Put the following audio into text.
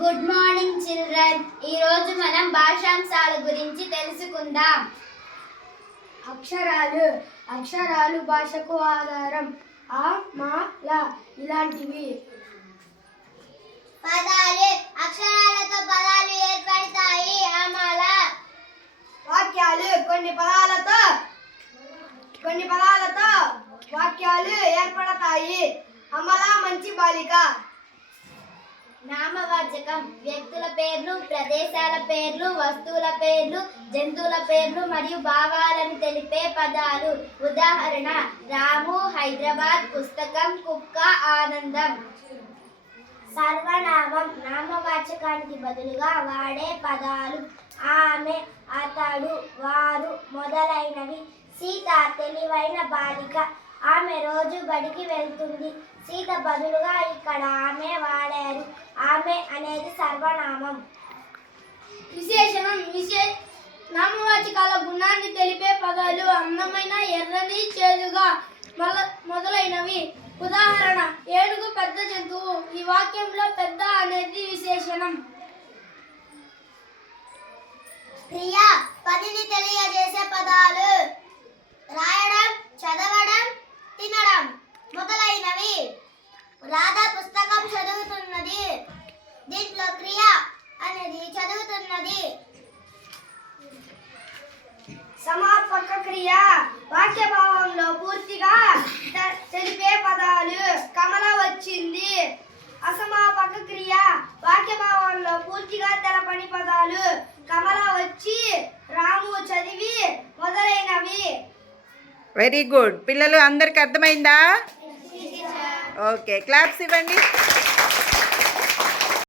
Good morning children. ఈరోజు మనం భాషాంశాల గురించి తెలుసుకుందాం. అక్షరాలు అక్షరాలు భాషకు ఆధారం. ఆ, మా, ల ఇలాంటివి. పదాలు అక్షరాలతో పదాలు ఏర్పడతాయి. అమల. వాక్యాలు కొన్ని పదాలతో వాక్యాలు ఏర్పడతాయి. అమల మంచి బాలిక. నామవాచకం వ్యక్తుల పేర్లు, ప్రదేశాల పేర్లు, వస్తువుల పేర్లు, జంతువుల పేర్లు మరియు భావాలను తెలిపే పదాలు. ఉదాహరణ: రాము, హైదరాబాద్, పుస్తకం, కుక్క, ఆనందం. సర్వనామం నామవాచకానికి బదులుగా వాడే పదాలు. ఆమె, అతడు, వారు మొదలైనవి. సీత తెలివైన బాలిక. ఆమె రోజు బడికి వెళ్తుంది. సీత బదులుగా ఇక్కడ ఆమె వాడారు. ఆమె అనేది సర్వనామం. విశేషణం నామవాచకాల గుణాన్ని తెలిపే పదాలు. అందమైన, ఎర్రని, చేదుగా మొదలైనవి. ఉదాహరణ: ఏనుగు పెద్ద జంతువు. ఈ వాక్యంలో పెద్ద అనేది విశేషణం. క్రియ పనిని తెలియజేసే పదాలు. రాయడం, చదవడం, తినడం మొదలైనవి. రాధ పుస్తకం చదువుతున్నది. దీంట్లో క్రియ అనేది చదువుతున్నది. సమాపక క్రియ వాక్య భావంలో పూర్తిగా తెలిపే పదాలు. కమల వచ్చింది. అసమాపక క్రియ వాక్య భావంలో పూర్తిగా తెలపని పదాలు. కమల వచ్చి, రాము చదివి మొదలైనవి. Very good. పిల్లలు అందరికి అర్థమైందా? ఓకే, క్లాప్స్ ఇవ్వండి.